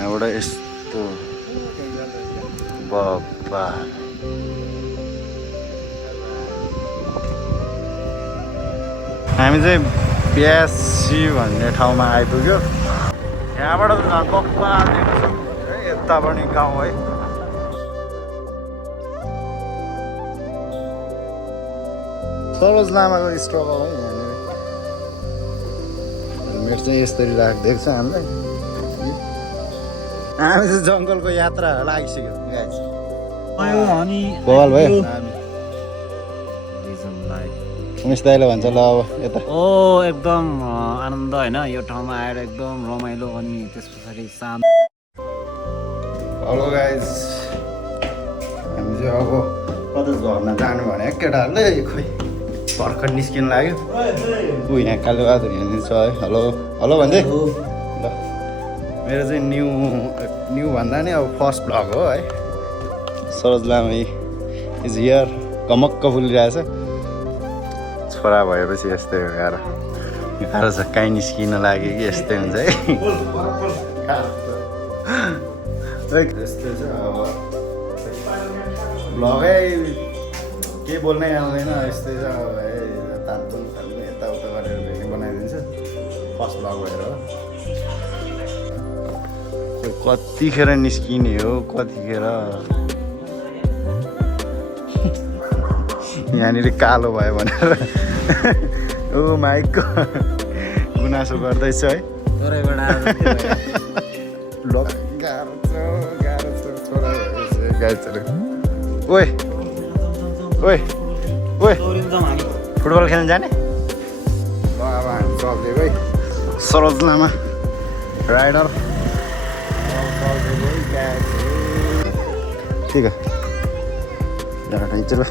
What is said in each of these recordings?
यहाँबाट यस्तो बाबा हामी चाहिँ ब्यासी भन्ने ठाउँमा आइपुग्यो। यहाँबाट त झन् बब्बाल देख्न सक्नुहुन्छ है, यता पनि गाउँ है। सरोज लामाको स्ट्रगल है यहाँनिर। हेलमेट चाहिँ यसरी राखिदिएको छ हामीलाई। हामी चाहिँ जङ्गलको यात्रा लागिसक्यो बवाल भयो। उमेश दाइले भन्छ ल अब यता एकदम आनन्द होइन, यो ठाउँमा आएर एकदम रमाइलो अनि त्यस पछाडि शान्त। हेलो गाइज, हामी चाहिँ अब कतै घरमा जानु भने केटाहरूले खोइ भर्खर निस्किनु लाग्यो। ऊ यहाँ कालो बहादुर हिँड्नु छ है। हेलो हेलो भन्दै ल। मेरो चाहिँ न्यू भन्दा नि अब फर्स्ट भ्लग हो है। Saroj Lama is here, कमक्क फुलिरहेछ। छोरा भएपछि यस्तै हो, गाह्रो छ। काहीँ निस्किन लाग्यो कि यस्तै हुन्छ है। यस्तै छ अब भ्लगै केही बोल्नै आउँदैन। यस्तै छ अब तान्तुन यताउता गरेर भिडियो बनाइदिन्छ। फर्स्ट भ्लग भएर हो। कतिखेर निस्किने हो, कतिखेर यहाँनिर कालो भयो भनेर ओ माइकको गुनासो गर्दैछ है। गाह्रो छ छोरा गाइजहरू। ओए ओए ओए फुटबल खेल्न जाने? ल अब हामी चल्दिएको है। सरोज लामा राइडर ठिक है। चलो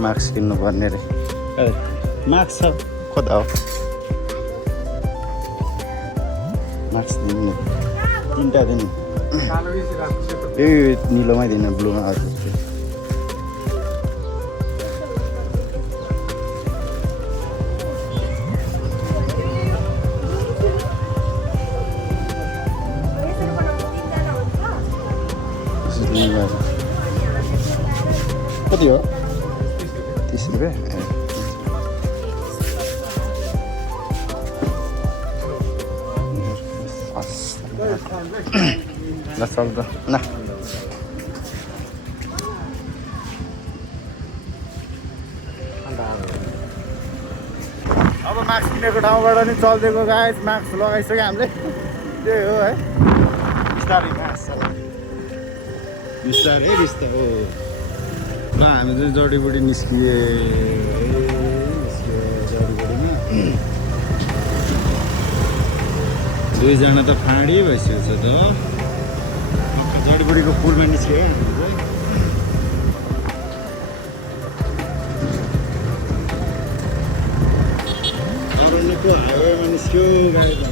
मास्क किन्नु पर्ने रे। मास्क छ कता हो? मास्क दिनु, तिनवटा दिनु। ए निलोमै दिनु, ब्लूमा अर्को। कति हो? 30 रुपियाँ। ल चल त न। अब मास्क किनेको ठाउँबाट नि चल्दिएको गाइस। मास्क लगाइसक्यो हामीले, त्यही हो है। बिस्तारै बिस्तारै बिस्तारै हो। ल हामी चाहिँ जडीबुटी निस्किए जडीबुटीमा। दुईजना त फाँडी भइसकेको छ त। जडीबुटीको पुलमा निस्क्यो क्या हामी चाहिँ। अरण्यको हाइवेमा निस्क्यो गाडी।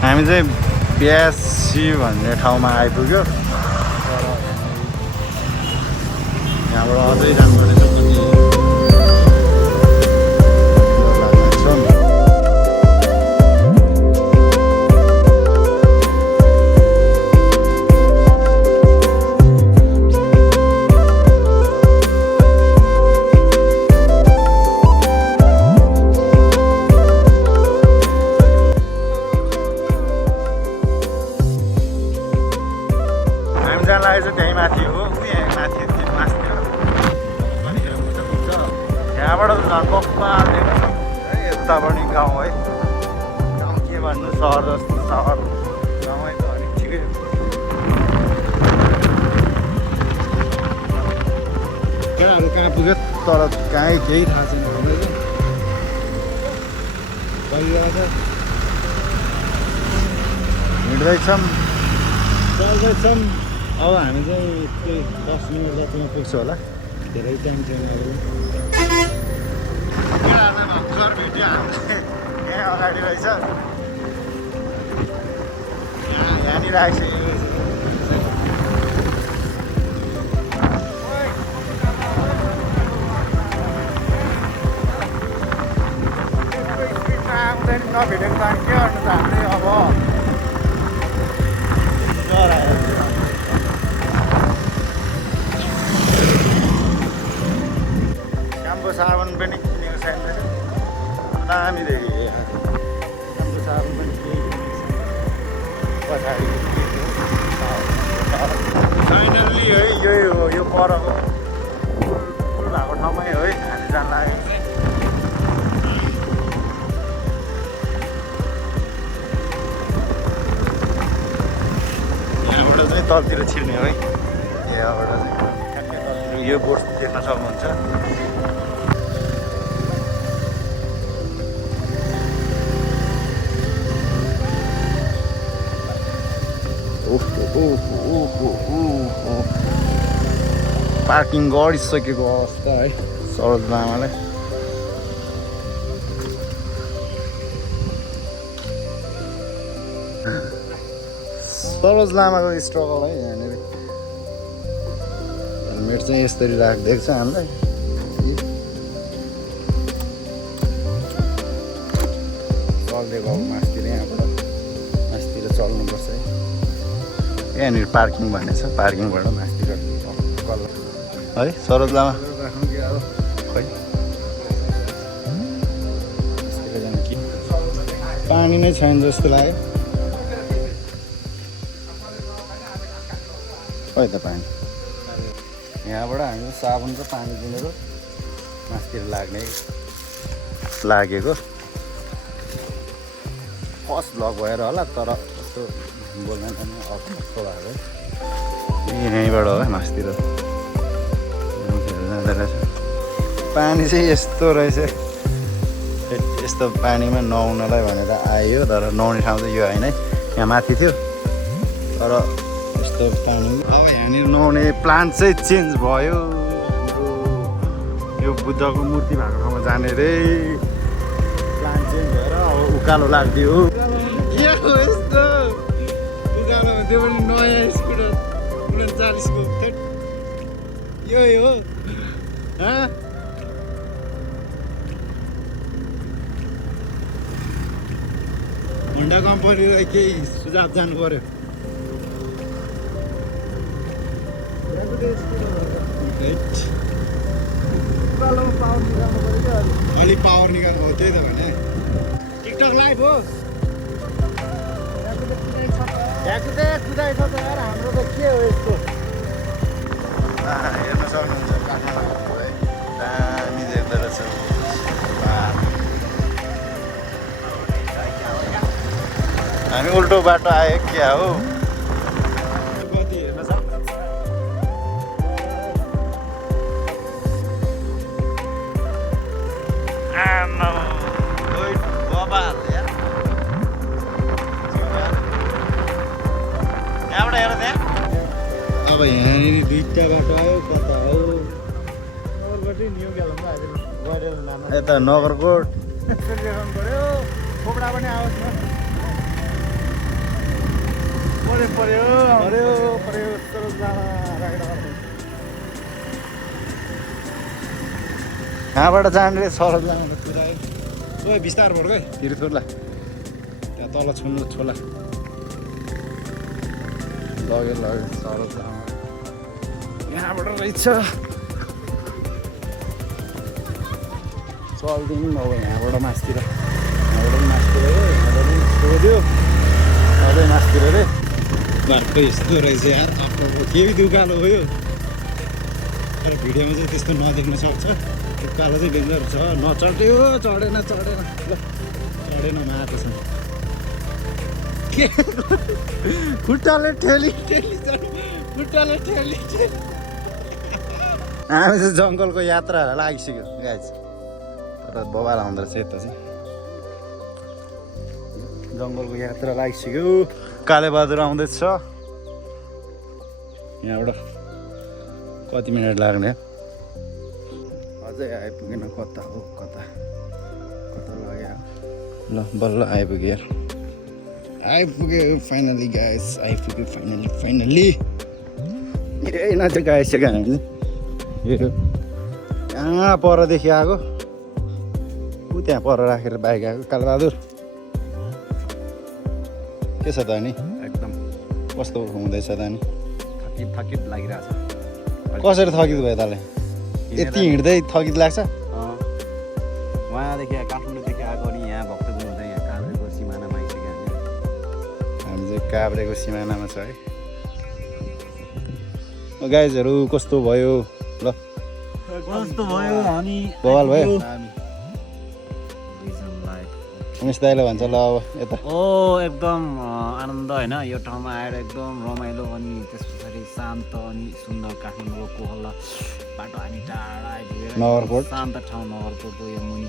हामी चाहिँ ब्यासी भन्ने ठाउँमा आइपुग्यो। यहाँबाट अझै जानुपर्ने छ। लागेको छ त्यहीँ माथि हो यहाँ माथि मास्तिर कतिखेर पुग्छ यहाँबाट त झन् बप्पाल देख्न सक्नुहुन्छ है यता पनि गाउँ है गाउँ के भन्नु सहर जस्तो सहर गाउँै त अलिक ठिकै केटाहरू कहाँ पुग्यो तर कहीँ केही थाहा छैन हिँड्दैछौँ चल्दैछौँ अब हामी चाहिँ त्यही 10 मिनट जतिमा पुग्छ होला धेरै टाइम छैन भर्खर भेट्यो हामीले यहाँ अगाडि रहेछ यहाँनिर आइसक्यो नभेटेको त के गर्नु त हामीले अब स्याम्पो साबुन पनि किनेको छैन दामी देखेँ स्याम्पो साबुन पनि पछाडि फाइनल्ली है यही हो यो परको फुल भएको ठाउँमै है हामी जान लागेको चाहिँ चाहिँ तलतिर छिर्ने है यहाँबाट चाहिँ तलतिर यो बोर्ड देख्न सक्नुहुन्छ पार्किङ गरिसकेको अवस्था है सरोज लामालाई सरोज लामाको स्ट्रगल है यहाँनिर हेलमेट चाहिँ यसरी राखिदिएको छ हामीलाई चल्दै गयो मासतिर यहाँबाट मासतिर चल्नुपर्छ है यहाँनिर पार्किङ भन्ने छ पार्किङबाट मासतिर है सरोज लामा राख्नु कि अब खै मासतिर जानु कि पानी नै छैन जस्तो लाग्यो खै त पानी यहाँबाट हामी साबुन र पानी किनेको मासतिर लागेको फर्स्ट भ्लग भएर होला तर कस्तो बोल्न अल्छो भएको यहीँबाट हो मासतिर जाँदो रहेछ पानी चाहिँ यस्तो रहेछ यस्तो पानीमा नुहाउनलाई भनेर आयो तर नुहाउने ठाउँ चाहिँ यो होइन है यहाँ माथि थियो तर यस्तो पानी अब यहाँनिर नुहाउने प्लान चाहिँ चेन्ज भयो यो बुद्धको मूर्ति भएको ठाउँमा जाने रे प्लान चेन्ज भएर अब उकालो लाग्दियो यस्तो उकालोमा त्यो पनि नयाँ स्कुटर 39को यही हो होन्डा कम्पनीलाई केही सुझाव जानु पर्यो अलिक पावर निकाल्नु हो त्यही त भने टिकटक लाइभ हो कुदाइ छ त यार हाम्रो त के हो यस्तो हेर्न सक्नुहुन्छ काठमाडौँ है दामी देख्दो रहेछ हामी उल्टो बाटो आयो क्या हो कति हेर्न सक्छ अब यहाँनिर दुईटा बाटो आयो कता हो यता नगरकोट पऱ्यो खोपडा पनि आओस् न पऱ्यो यहाँबाट जाने सरोज लामाले कुदायो ओ बिस्तार भर गयो तिर छोड्ला त्यहाँ तल छुन्नु छोला लग्यो सरोज लामा यहाँबाट रहेछ चल्दिउँ अब यहाँबाट मासतिर यहाँबाट पनि मासतिर यहाँबाट पनि सोध्यो अझै मासतिर अरे बाटो यस्तो रहेछ यार केही दुकालो हो यो तर भिडियोमा चाहिँ त्यस्तो नदेख्न सक्छ उकालो चाहिँ डेन्जर छ नचढ्यो चढेन ल चढेन माटो छ के खुट्टाले ठेली खुट्टाले ठेली हामी चाहिँ जङ्गलको यात्रा लागिसक्यो गाइस तर बबाल आउँदो रहेछ यता चाहिँ जङ्गलको यात्रा लागिसक्यो कालेबहादुर आउँदैछ यहाँबाट कति मिनट लाग्ने अझै आइपुगेन कता हो कता लाग्यो ल बल्ल आइपुग्यो आइपुग्यो फाइनली गाइस आइपुग्यो फाइनली ए नजिक आइसक्यो हामी कहाँ परदेखि आएको ऊ त्यहाँ पर राखेर बाइक आएको कालेबहादुर के छ त अनि एकदम कस्तो हुँदैछ त अनि थकित लागिरहेछ कसरी थकित भयो तँलाई यति हिँड्दै थकित लाग्छ उहाँदेखि काठमाडौँदेखि आएको अनि यहाँ भक्तपुर हुँदै यहाँ काभ्रेको सिमानामा आइसक्यो हामी चाहिँ काभ्रेको सिमानामा छ है गाइजहरू कस्तो भयो ल कस्तो भयो अनि बवाल भयो उमेश दाइले भन्छ ल अब यता एकदम आनन्द होइन यो ठाउँमा आएर एकदम रमाइलो अनि त्यस पछाडि शान्त अनि सुन्दर काठमाडौँको कोहल्ला बाटो हामी टाढा आइपुगेर नगरकोट शान्त ठाउँ नगरकोटको यो मुनि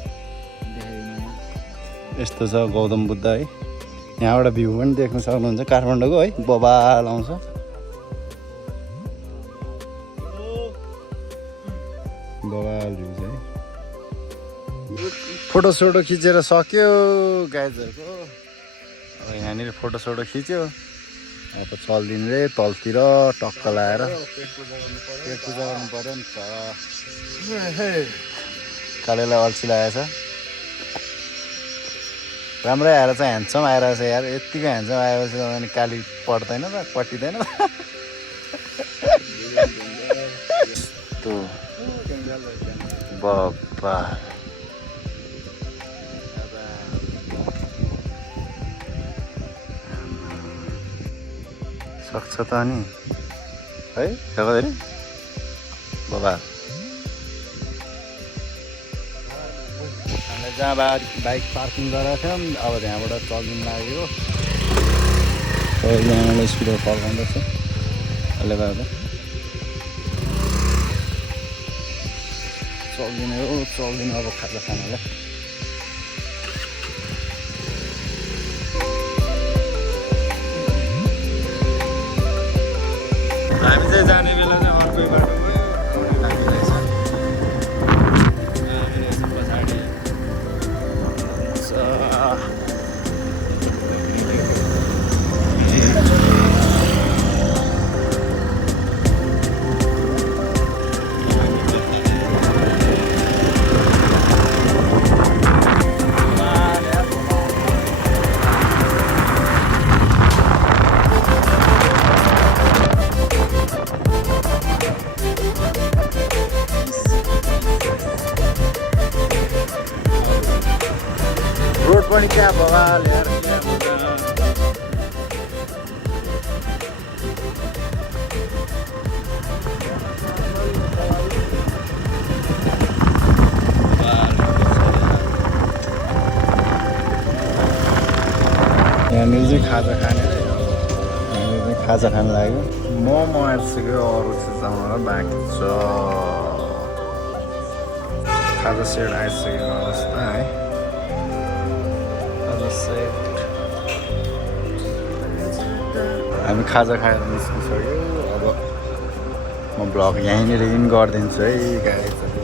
देखाइदिनु यस्तो छ गौतम बुद्ध है यहाँबाट भ्यू पनि देख्न सक्नुहुन्छ काठमाडौँको है बबाल आउँछ बबाल भ्यू चाहिँ फोटोसोटो खिचेर सक्यो गाइजहरूको अब यहाँनिर फोटोसोटो खिच्यो अब चल्दिनु रे तलतिर टक्क लगाएर पेट पूजा गर्नु पऱ्यो नि त कालेलाई अल्छी लागेछ राम्रै आएर चाहिँ ह्यान्डसम आइरहेछ यार यत्तिको ह्यान्डसम आएपछि अनि काली पट्दैन त पट्टिँदैन बाबा सक्छ त अनि है देखाउँदै बाबा हामीलाई जहाँ बाइक पार्किङ गरेको थियौँ अब त्यहाँबाट चल्दिनु लाग्यो यहाँबाट स्कुटर फर्काउँदैछ अहिले बाबा चल्दिनु अब खाजा खानालाई हामी चाहिँ जाने बेला चाहिँ अर्कै बाटो गयो पछाडि रोड पनि क्या बवाल यार यहाँनिर चाहिँ खाजा खाने यहाँनिर चाहिँ खाजा खान लाग्यो मोमो आइसक्यो अरू चिजबाट बाँकी छ खाजा सेट आइसक्यो अवस्था है हामी खाजा खाएर निस्किसक्यो अब म ब्लग यहीँनिर इन गरिदिन्छु है गाइजहरू